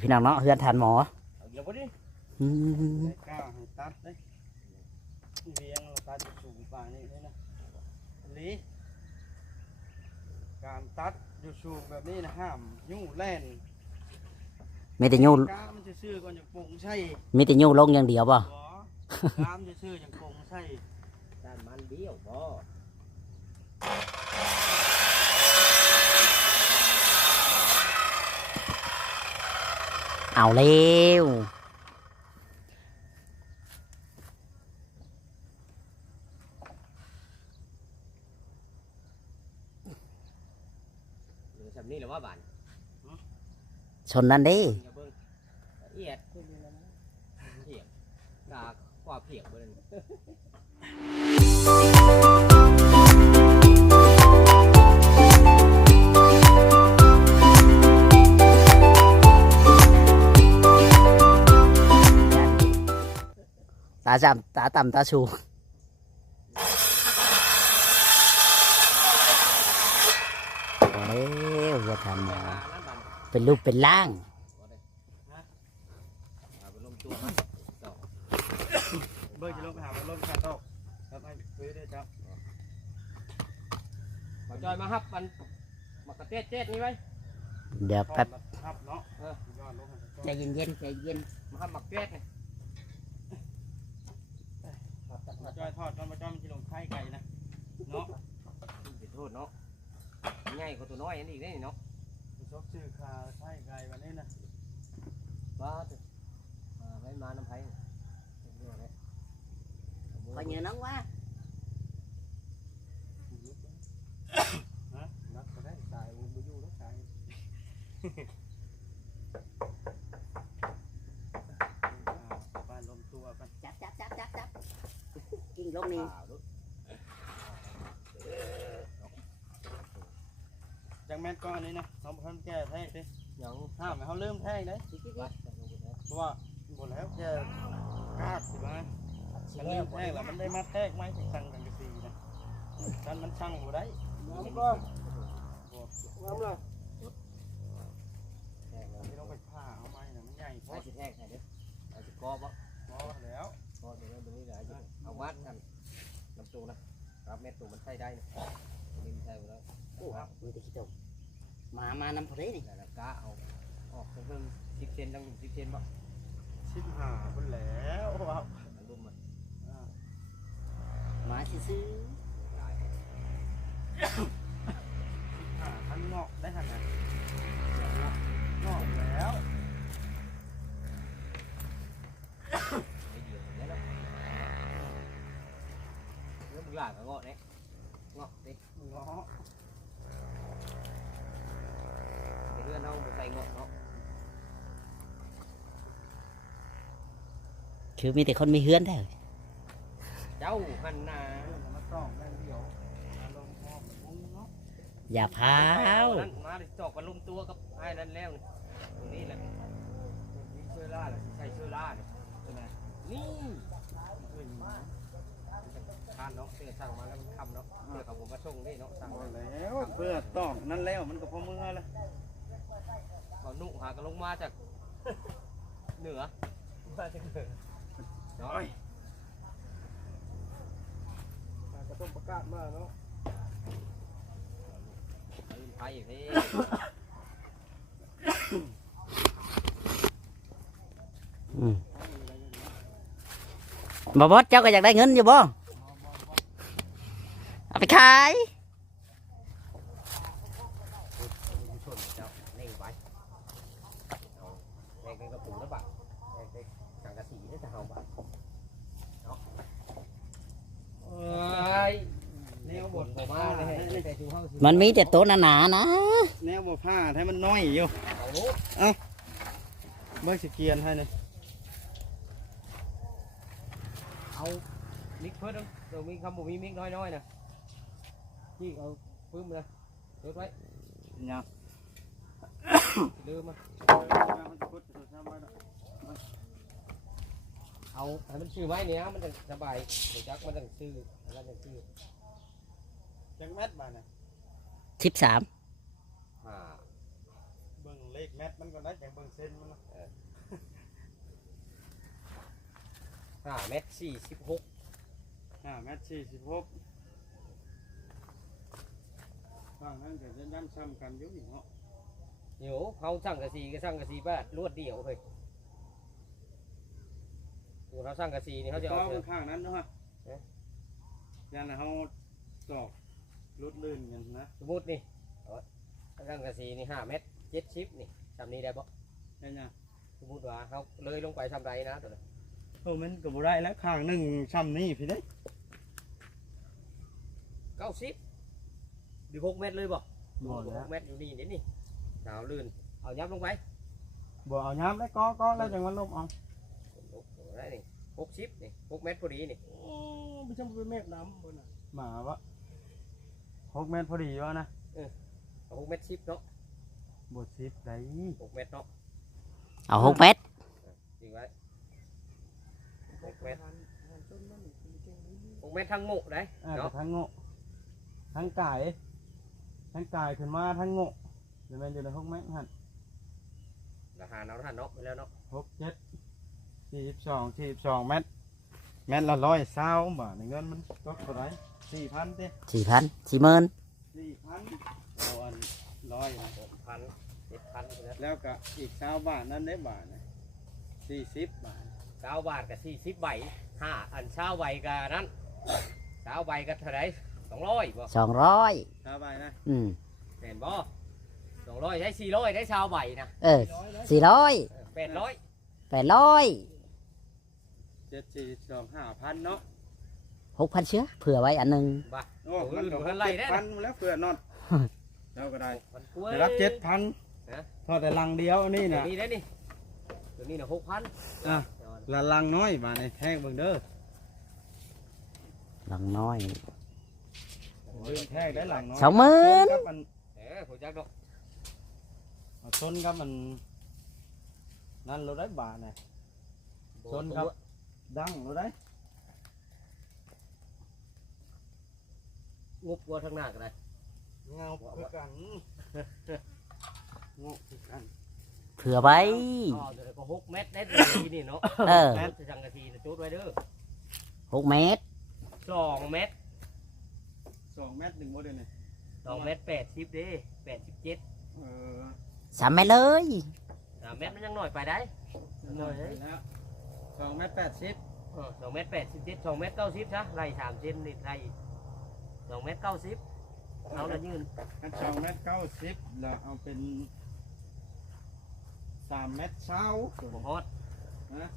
พี่น้องเนาะเฮือนทานหมอเอาเดี๋ยวพอดีอืมได้กล้าให้ตัดได้เลี้ยงเราตัดอยู่สูงกว่านี้เลยนะลีการตัดอยู่สูงแบบนี้นะห้ามยุ่งแล่นมีแต่ยูกล้ามันจะซื้อก่อนอย่างปงใช่มีแต่ยูลงอย่างเดียวป่ะบ่กล้ามจะซื้ออย่างปงใช่ด้านมันเบี้ยวบ่ เอาเร็วหรือสำนี่หรือว่าบานชนนั่นดิอย่าเบิ่งละเอียดเพียงดากกว่าเพียงเบิ่ งตาจำตาต่ำตาชูเอาเร็วเฮือนทานหมอหานั้นบานเป็นรูปเป็นร่างบ่ได้เอาไปลงตัวมันต่อเบอร์จะลงไปหาบอลลมขาดตกครับให้ซื้อได้ครับมาจอยมาฮับมันมากระเจ็ดเจ็ดนี่ไว้เดี๋ยวแป๊บครับเนาะเออยอดลงให้ใจเย็นๆใจเย็นมาฮับมักเจ็ดนี่ มา จ้อยทอดก่อนมาจ้อยมันจะลงไข่ไก่นะเนาะไปโทษเนาะง่ายกว่าตัวน้อยอันนี้อีกได้นี่เนาะชกชื่อคาไข่ไก่วันนี้นะว่าเถอะมาไว้มาน้ำไผ่เรื่องอะไรขอเงินน้องว่าฮะนักก็ได้ตายบุยูแล้วตายบ้านลมตัวกัน จับจับจับจับจับกิ้งลง นี่ข่าวลูกจังแม่นก้อนอันนี้นะสองพันแก้แท้ดิยังห้ามให้เขาเริ่มแท้เลยไปจับลงไปแล้วเพราะว่าหมดแล้วแก้กาดใช่ไหมมันเริ่มแท้แล้วมันได้มาแท้ไหมถึงสั่งกันกระสีนะฉันมันช่างบ่ได้น้ำก็น้ำเลยแทงแล้วไม่ต้องไปผ่าเอาไม้นะมันใหญ่เพไอ้ราะสิแทงไหนเด้อไอ้สิกอบอะพอแล้วกอบเดี๋ยวตรงนี้แหละเอาวัดกัน ลำตัวนะครับเม็ดตัวมันใช้ได้นะตรงนี้มันใช้ไปแล้วโอ้มีแต่ขี้ตกมามานำพอดีนี่แต่ละกะเอาออกเพิ่มสิบเซนตั้งสิบเซนบ่ชิบหาคนแล้วว้าวมันรุมมันอ่ามาซื้ออ่าทันงอกได้ทันนะงอกแล้ว ไม่เดียวอย่างนี้แล้วเรื่องมึง หลาก็เงาะเนี่ยเงาะดิงอกไปเรื่องน้องไปใส่เงาะเนาะๆคือมีแต่คนมีเฮือนได้อเจ้าหันหน้ามาต้องแม่เดียวลงหอมมุ้งเนาะอย่าพาวนั่นมาดิจอกกันลุมตัวกับไอ้นั่นแล้วนี่ตรงนี้แหละนี่เชื่อล่าแหละสิใช่เชื่อล่าเนี่ยใช่ไหมนี่เชื่ออยู่ ทานเนาะเชื่อสั่งมาแล้วมันคำเนาะเชื่อกับผมมาส่งนี่เนาะสั่งหมมาดแล้วเพื่อต้องนั่นแล้วมันก็พอมือแล้วเขานุ่งหากันลงมาจากเหนือมาจากเหนือเนาะก็ต้องประกาศมาเนาะเอาอินไทยอีกทีอืมบ่บอสเจ้าก็อยากได้เงินอยู่บ่เอาไป ขายชนเจ้าเล่ไว้เอาแรงเป็นกระปุกแล้วบักแรงเป็นสังกะสีนี่จะเอาบักเนาะเอ้ยแนวบดผมมาเลยให้ไปดูห้องสิมันมีแต่โต๊ะหนาๆนะแนวบดผ้าให้มันน้อยอยู่ เอาลูกเมื่อสเกียนให้เนี่ยเอามิกเพิ่มเดี๋ยวมีคำบอกมีมิกน้อยๆนะ จี้เอาปื้มเลยเลิกไว้ยังลืมมาเอาให้มันชื่อไว้เนี้ยมันจะสบายเดี๋ยวจักมันจะชื่อมันจะชื่อจังแมทมาเนี่ยสิบสามเบิ่งเลขแมทมันก็ได้แต่เบิ่งเส้นมันห้าแมตสี่สิบหกห้าแมตสี่สิบหก ฝั่งนั้นก็จะยันซ้ำกันอยู่นี่เนาะเดี๋ยวเขาสั่งกระสีก็สั่งกระสีบ้านรวดเดียวเฮ้ยตัวเขาสั่งกระสีนี่เขาจะก็เอาเถอะข้างๆนั้นเนาะเอ๊ะยันให้เขาตอกลุดลื่นกันนะสมมตินี่เอาเขาสั่งกระสีนี่ห้าเมตรเจ็ดชิปนี่ทำนี้ได้ปะได้ยังสมมติว่าเขาเลยลงไปทำไรนะตัวนั้นโอ้มันก็บ่ได้แล้วข้างหนึ่งซ้ำนี่พี่เด้เก้าสิบ หรือหกเมตรเลยบ่บ่หแล้วกเมตรอยู่นี่เดี๋ยวนี่สาวลื่นเอายับลงไปบ่เอาย้ำแล้วก็ก็แล้วจังมันลบเอาได้นี่หกสิบนี่หกเมตรพอดีนี่ไม่ใช่เป็นแม่น้ำบนน่ะหมาวะหกเมตรพอดีวะนะเอาหกเมตรสิบเนาะบทสิบได้หกเมตรเนาะเอาหกเมตรจริงไว้หกเมตรหันหันต้นมันคือเก่งนี้หกเมตรทั้งหมกได้ อ่าเนาะ ทั้งโง่ทั้งกาย ทั้งกายขึ้นมาทั้งโง่เดี๋ยวมันอยู่ในหกเมตรหันราคาเราทันเนาะไปแล้วเนาะหกเจ็ดสี่สิบสองสี่สิบสองเมตรเมตรละร้อยเศร้าบาทในเงินมันตกเท่าไหรสี่พันเต้สี่พันสี่หมื่นสี่พันเอาอันร้อยนะหกพันเจ็ดพันไปแล้วแล้วก็อีกเศร้าบาทนั่นได้บาทนะสี่สิบบาทเก้าบาทกับสี่สิบใบห้าอันเช้าใบกับนั้นเช้าใบกับเท่าไหร สองร้อยบ่สองร้อยเศร้าใบนะอืมเห็นบ่สองร้อยได้สี่ร้อยได้เช้าใบนะเออสี่ร้อยแปดร้อยแปดร้อยเจ็ดสี่สิบสองห้าพันเนาะหกพันเชื้อเผื่อไว้อันหนึ่งบ่โอ้มันก็เจ็ดพันแล้วเพื่อนนอนเราก็ได้มันกล้วยได้รับเจ็ดพันฮะพอแต่ลังเดียวนี่ตัวนะนี้ได้นี่ตัวนี้น่ะหกพันอะละลังน้อยมาในแท่งเบิ่งเด้อหลังน้อย ลืมแท่งได้หลังน้อยสองหมื่นชกับมันเออผมจักดอกเอาชนกับมันนั่นเราได้บาทน่ะชนครับดังเราได้งบกลัวทางหน้าก็ได้เงาคือกันงกคือกันเผื่อไว้อ๋อเดี๋ยวก็หกเมตรได้ตัวนี้นี่เนาะเออแมตรสังกะสีนะจุดไว้เด้อหกเมตรสองเมตร สองเมตรหนึ่งโมเดลเนี่ยสองเมตรแปดสิบเด้แปดสิบเจ็ดเออสามเมตรเลยสามเมตรมันยังหน่อยไปได้ หน่อยแล้วสองเมตรแปดสิบเออสองเมตรแปดสิบเจ็ดสองเมตรเก้าสิบซะไล่สามเซนนี่ไล่สองเมตรเก้าสิบเอาละยืนกันสองเมตรเก้าสิบแล้วเอาเป็นสามเมตรเช้าบ่ฮอดนะ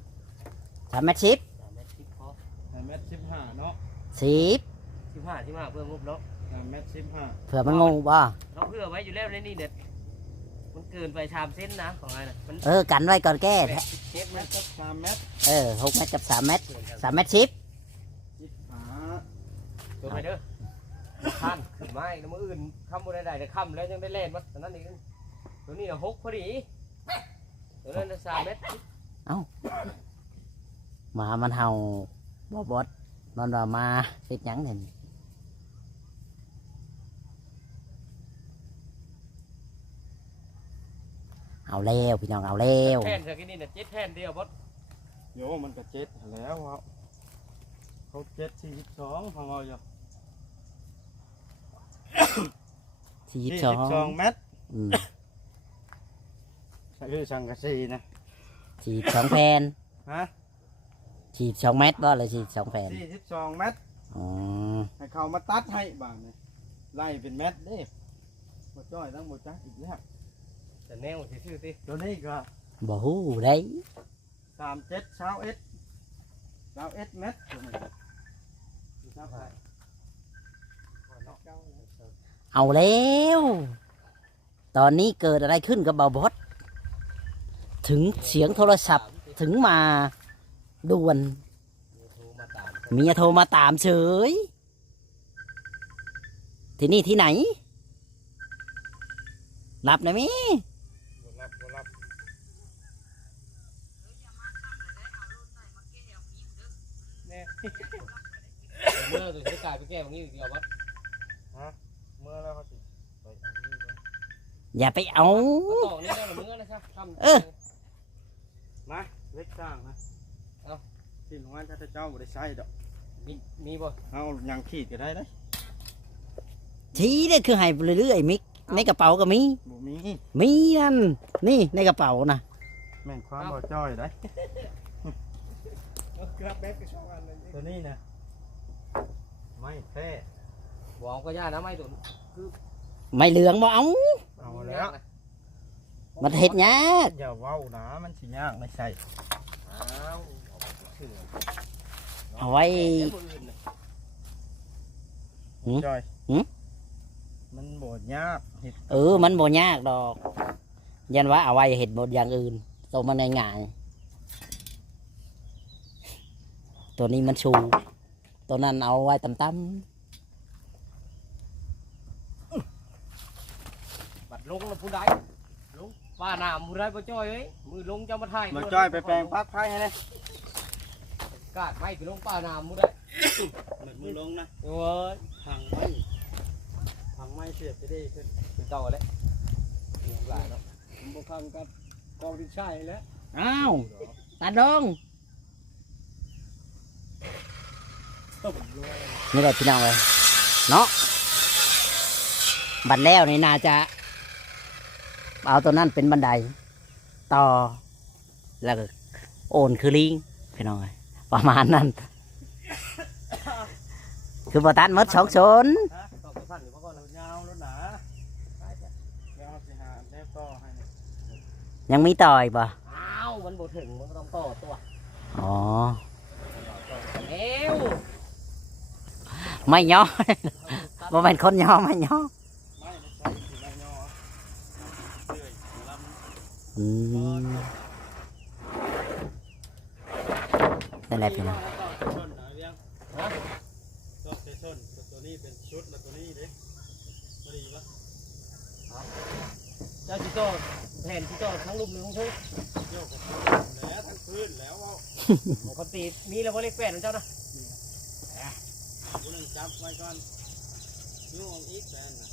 สามเมตรสิบสามเมตรสิบพอสามเมตรสิบห้าเนาะสิบสิ บห้าสิบห้าเพื่องบเนาะสามเมตรสิบห้าเผื่อมันงงบ่เราเพื่อไว้อยู่แล้วในนี่เด็ดมันเกินไปสามเซนนะของอะไรนะมันเออกันไว้ก่อนแก้แปดสิบเจ็ดเมนะตรกับสามเมตรเออหกเมตรกับสามเมตรเกินกันสามเมตรสิบสิบห้าตัวไปเด้อท่านขึ้นมาอีกนะมืออื่นคำบ่ได้ได้แต่คำแล้วยังได้เล่นมั้ตอนนั้นอีกตัวนี้น่ะหกพอดีตัวนั้นน่ะสามเมตรหมามันเห่าบอบดนอนว่ามาเฮ็ดหยังเนี่ย เอาแล้วพี่น้องเอาแล้วแผ่นจากที่นี่น่ะเจ็ดแผ่นเดียวบดโยมันก็เจ็ดแล้วครับเขาเจ็ดสี่สิบสองของเราอยู่สี่สี่สิสิบบสสอองงเมตรอืมคือสังกะสีนะสี่สิบสองแผ่นฮะสี่สิบสองเมตรบ่เลยสี่สิบสองแผ่นสี่สิบสองเมตรอ๋อให้เขามาตัดให้บ้างเนี่ยไล่เป็นเมตรเด้หมดจ้อยตั้งหมดจักอีกแล้ว แต่แนวซื่อๆสิตัวนี้ก็บ่ฮู้ได้สามเจ็ดเช้าเอ็ดเช้าเอ็ดเมตรตัวนี้ดูครับไปเอาแล้ว ตอนนี้เกิดอะไรขึ้นกับเบาบดถึงเสียงโทรศัพท์ถึงมาด่วนโทรมาตามเมียโทรมาตามเฉย ที่นี่ที่ไหน รับหนะมิ เมื่อตัวนี้กลายไปแก้ตรงนี้เดียวบดเมื่อแล้วเขาสิไปทางนี้เลยอย่าไปเอา ต่อนี่ได้หรือเมื่อนะครัคำเออ มาเล็กสร้างนะเอาสสินของมันถ้าเจ้าบ่ได้ใช้ดอกมีมีบ่เอายังขีดก็ได้เด้อชี้ได้คือให้ไปเรื่อยๆมิกในกระเป๋าก็มี บ่มีมีนั่นนี่ในกระเป๋านะแม่นความบ่จ้อยได้ เอากระแบกกระชอกอันนั้นตัวนี้นะไม่แท้บ่เอาก็ย่านะไม่ตุนไม่เหลืองบ่เอา เอาแล้วมันเฮ็ดยากอย่าเว้านะมันสิยากไม่ใช่อ้าวเอาไปเชื่อเอาไว้แต่มื้ออื่นน่ะหืมจ้อยหืม มันบ่ยากเฮ็ดเออ มันบ่ยากดอก ยันว่าเอาไว้เห็ดบทอย่างอื่นตัวมันง่ายๆ ตัวนี้มันชูตัวนั้นเอาไว้ต่ำบัดลงแล้วผู้ใดลงป้าน้ำผู้ใดบ่จ้อยเอ้ยมือลงจะมาถ่ายมาจ้อยไปแปลงพักไผ่ให้เลยกาดไปไปลงป้าน้ำผู้ใดเหมือนมือลงนะโอ้ยพังไม้พังไม้เสียบไปได้ขึ้นคือเก่าแล้วเลี้ยงหลานเนาะผมบ่ฟังกับกองที่ใช่แล้วๆอ้าวตาดง นี่แหละพี่น้องเลยเนาะบัดแล้วนี่น่าจะ เอาตัวนั้นเป็นบันได ต่อ แล้วก็โอนคือลิงพี่น้องเลยประมาณนั้น คือบตันหมดสองชนต้องไปพันหรือว่าก่อนเรายาวแล้วนะเดี๋ยวเอาสิหาแนบต่อให้นี่ยังมีต่ออีกป่ะอ้าวมันบ่ถึงมันก็ต้องต่อตัว อ๋อ เอวไม่ย่อบ่เป็นคนย่อไม่ย่อไม่ไม่ใช่สิไม่ยอเรื่อยลำอืมนั่นแหละพี่น้องชนนะเรียงชอบแต่ชนตัวนี้เป็นชุดแล้วตัวนี้เด้บ่ดีปะเจ้าจิโต้ แผ่นจิโต้ทั้งรูปหนึ่งทั้งชุดโยกกับแล้วทั้งพื้นแล้วเอาปกติมีแล้วบ่เล็กแปดของเจ้านะผู้หนึ่งจับไว้ก่อนยุ่งอีกแฟนนะ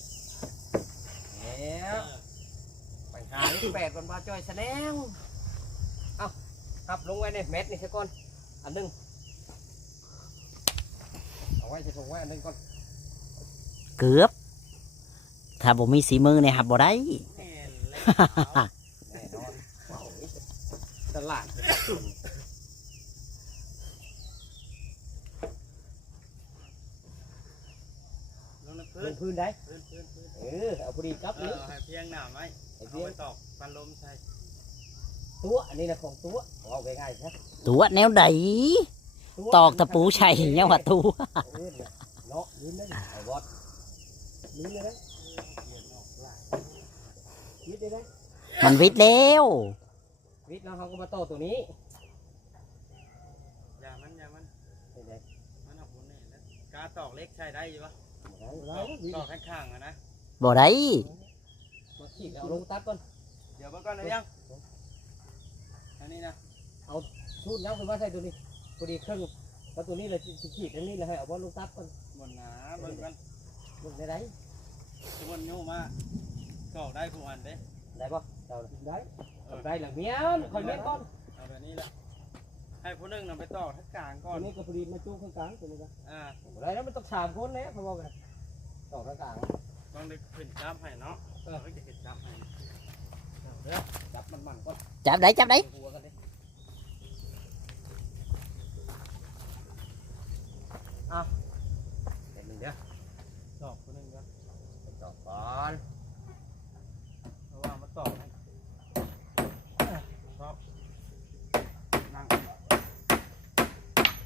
แล้วไปหาเล็กแปดก่อนมาจอยแสดงเอาขับลงไว้ในเม็ดนี่ซะก่อนอันหนึงเอาไว้จะส่งไว้อันหนึงก่อนเกือบถ้าบ่มีสีมือเนี่ยหับบ่ได้ ตลาดลงในลพื้นงพื้นได้พื้นพื้นพื้นเออเอาพอดีกับเอนี้อให้เพียงหน้าไหมไอ้เอาเพียไปงตอกปันลมใส่ตัวอันนี้นะของตัวเอาง่ายๆครับตัวแนวใดตอกตะปูใช่ยังว่าตัวเออเนี่ยเนาะยืนได้เอาบอสยืนเลยนะ ยืนได้ไหมมันวิดแล้ว วิทย์แล้วเขาก็มาโต้ตัวนี้อย่ามันอย่ามันเห็นไหมมันเอาหุ่นนี่แล้วกาตอกเล็กใช้ได้อยู่ปะเอาตแล้อวกวิทย์ตอกข้างๆอะนะบ่ได้มาขีดเอาลงตัดก่อนเดี๋ยวเมื่อก่อนเลยยังอันนี้นะชูดน้ำขึ้นมาใส่ตัวนี้พอดีครึ่งแล้วตัวนี้เลยขีดอันนี้เลยให้เอาบอลลงตัดก่อนบนหนาเบิ่งกันลงได้ไหมทุกคนโยมา ตอกได้ผู้อันเด้ ได้ปะเอาได้เอาได้หลังเมียนคอยเมียนก่อนเอาแบบนี้แหละให้ผู้หนึงนำไปตอกทั้งกลางก่ตัอวนนี้ก็พอดีมาจูงข้างกลางตัวนี้ก็อ่าได้แล้วมันต้องสามคนเลยเขาบอกกันต่อข้างกลางต้องได้ขึ้นจับให้เนาะเออจะขึ้นจับให้เด้อจับมันมันก่อน จับได้จับได้ หัวกันดิเอาเดี๋ยวหนึ่งเดี๋ยวตอกผู้หนึงก็ต่อก่อน เพราะว่ามันตอกให้ชอบนั่ง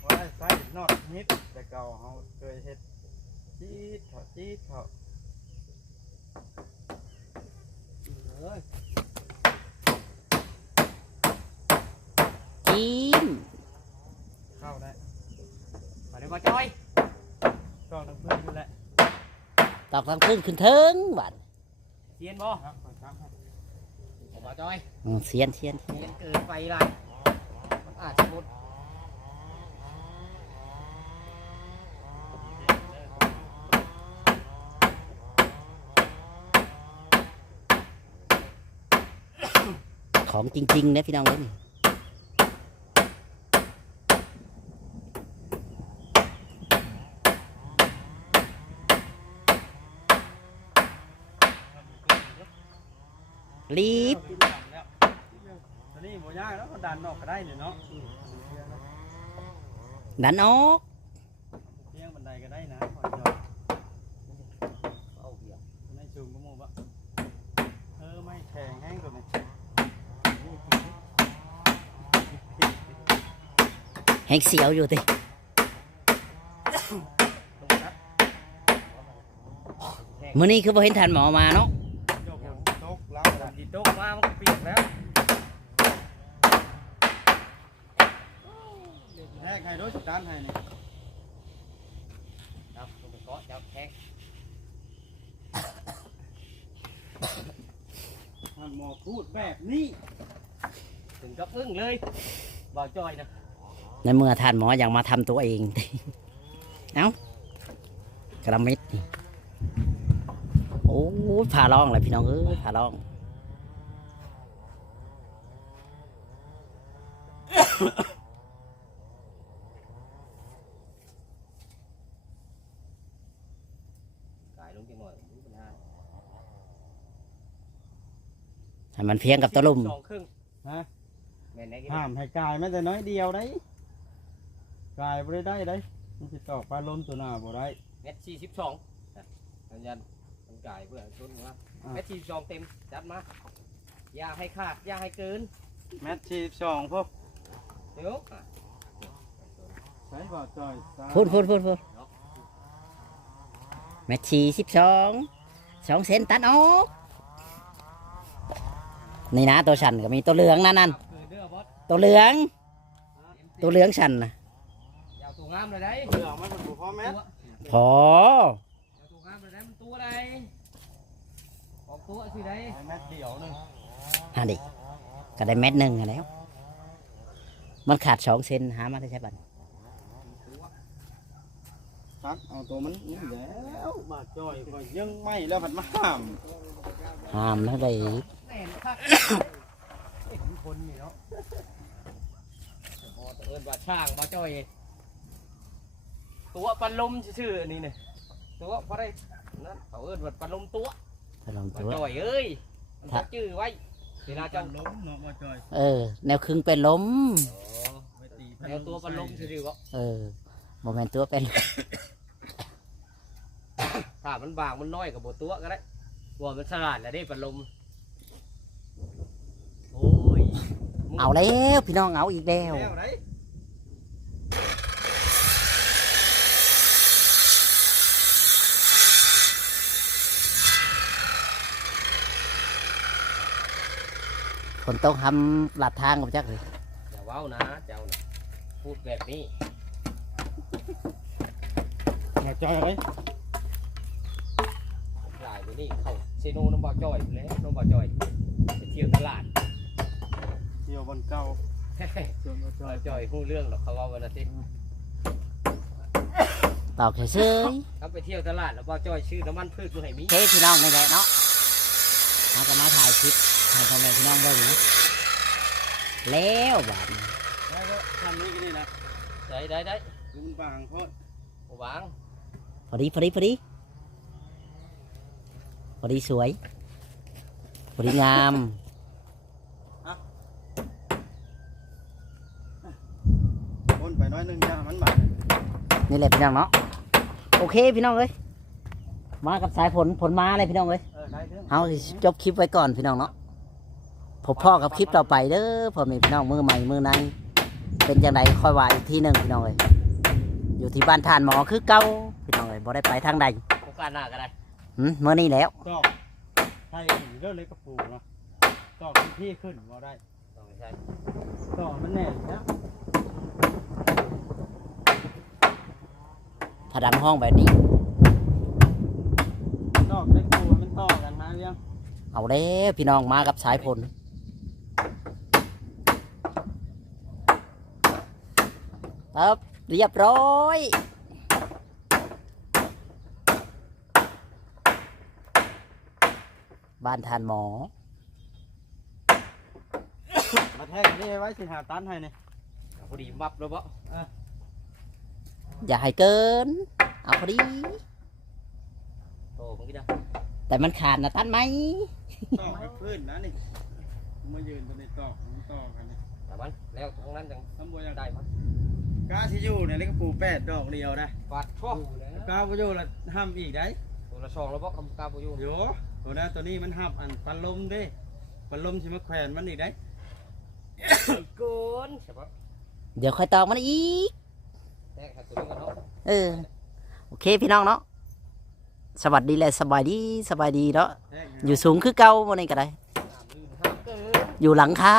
ว่าใส่ นอดนิดแต่เก่าเขาเคยเฮ็ดจี๊ดเถาะจี๊ดเถาะเอ้ยจิ้มเข้าได้มาเดี๋ยวมาจอยตอกทั้งพื้นอยู่แหละตอกทางขึ้นขึ้นเทิงบัดเทียนบ่ครับขอจับให้ผมมาจอยอืมเสียนเสียนเทียนเกินไปไรมันอาจจะหมด ของจริงๆนะพี่น้องเลยรีบนี่โมยากแล้วก็ดันออกก็ได้เนาะดันออก งเสียวอยู่ติต้องตัดแห้งมื้อนี้คือบ่เห็นทันหมอมาเนาะยกตกเล้าดันดิโต๊ะมามันก็เปียกแล้วแรกให้ด้วยสตาร์ทให้นี่เอาลงไปเกาะจับแทงท่านหมอพูดแบบนี้ ถึงกับอึ้งเลยบ่าวจอยนะ ในเมื่อท่านหมออยังมาทำตัวเอง เอ้ากระมิดโอ้ยผ่าร้องเลยพี่น้องเอ้ยผ่าร้องกายลงจังหน่อยมีปัญหาให้มันเพียงกับตะลุ่ม สองครึ่งฮะแม่นไหนกินห้ามให้กายแม้แต่น้อยเดียวได้ กายบ่ได้ได้ได้มันสิตอกปลาล้มตัวหน้าบ่ได้เม็ดสี่สิบสองสัญญาณมันกายเพื่อชนว่าเม็ดสี่สิบสองเต็มจัดมาอย่าให้ขาดอย่าให้เกินแมทชีสองพวกเดี๋ยวอะใช้บ่อจอยตาพูดพูดพูดพูดแมทชีสิบสองสองเซนตัดออกนี่นะตัวฉันก็มีตัวเหลืองนั่นนั่นคือเด้อบอสตัวเหลือง ตัวเหลืองฉันนะยาวตัว งามเลยได้เหลืองมันเป็นบ่พอแมทพอยาวตัวงามเลยได้มันตัวใดออกตัวสิได้ให้แมทเดียวหนึงฮะดิก็ได้เม็ดหนึ่งอะแล้ว มันขาดสองเซนหามาได้ใช่บันตัดเอาตัวมันนี่แล้วบ่อจอยก็ยังไม่แล้วผัดมาห้ามห้ามนะเลยแน่นครับเห็นคนนี่เนาะพอตะเอินว่าช่างมาจ้อย ตัวปันลมชื่อๆอันนี้เนี่ยตัวพอได้นั่นเขาเอินว่าปันลมตัวพลองมาตัวจ้อยเอ้ยมันครับจื้อไว้เวลาเจ้าล้มเนาะบ่อจอยเออ แนวครึ่งเป็นล้มไปตีแนวตัวปันลมชื่อๆวะเออโมเมนตัวเป็น ถ้ามันบางมันน้อยกับบตัวก็ได้วัวมันฉลาดแล้วได้ปันลมโอ้ยมึงเอาแล้วพี่น้องเอาอีกแล้ว แล้วได้ คนต้องทำหลัดทางกับจักเลยอย่าเว้านะเจ้านะพูดแบบนี้บ่อจอยเอ้ยหลายไปนี่เขาเซโนน้ำบ่อจ้อยอยู่แล้วน้ำบ่อจ้อยไปเที่ยวตลาดเที่ยวบนเก่าส่วนบ่อจบ่ออยจ้อยหู้เรื่องหรอกเขาว่าวันอาทิตย์ตอกเฉยเขาไปเที่ยวตลาดแล้วบ่อจ้อยชื่อน้ำมันพืชดูให้มีๆเทพี่น้องนี่แหละเนาะมาก็มาถ่ายคลิป ให้พ่อแม่พี่น้องเบิ่งนะแล้วบาดนี้แล้วก็ทำนี้ก็นี่นะได้ได้ได้คือมันบางโพดโอ้วางพอดีพอดีพอดีพอดีสวยพอดีงามพ่นไปน้อยหนึงจ้ามันบางนี่แหละพี่น้องเนาะโอเคพี่น้องเอ้ยมากับสายฝนฝนมาเลยพี่น้องเอ้ยเออได้เรื่องเอาสิจบคลิปไว้ก่อนพี่น้องเนาะ พบพ่อกับคลิปต่อไปเด้อพ่อแม่พี่น้องมือใหม่มือในเป็นจังไดค่อยว่าอีกทีหนึ่งพี่น้องเอ้ยอยู่ที่บ้านทานหมอคือเก่าพี่น้องเอ้ยบ่ได้ไปทางใดโอกาสหน้าก็ได้หืมเมื่อนี้แล้วตอกไทยเรื่องเล็กกระปูเนาะตอกที่ขึ้นบ่ได้ต้องไม่ใช่ตอกมันแน่นนะถ้าดำห้องแบบนี้ตอกเล็กกระปูมันต่อกันมาเรื่องเอาแล้วพี่น้องมากับสายฝน ครับเรียบร้อยบ้านทานหมอ มาแทกอันนี่ไว้สิหาตันให้นี่พอดีมับแล้วบ่อย่าให้เกิน เอาพอดี โตมึงกี่ดาแต่มันขาดนะตันไหมตอกกับพื้นนะนี่มายืนบนในตอกมันตอกกันนี่แต่มันแล้วตรงนั้นยังทำบัวยังได้มัน กาที่อยู่เนี่ยเล็กปูแปดดอกเดียวนะฟาดชั่วกาก็อยู่ละห้ามอีกได้ตัวละสองแล้วบอกคำกาบอยู่โยตัวนั้นตัวนี้มันห้ามอันปันลมเด้ปันลมสิมาแขวนมันอีกได้เกินใช่ปะเดี๋ยวค่อยตอกมันอีกแตกตัวนี้กันเนาะเออโอเคพี่น้องเนาะสวัสดีและสบายดีสบายดีเนาะแทกอยู่สูงคือเก่าวันนี้ก็ได้ห้ามลื่นห้ามเกินอยู่หลังคา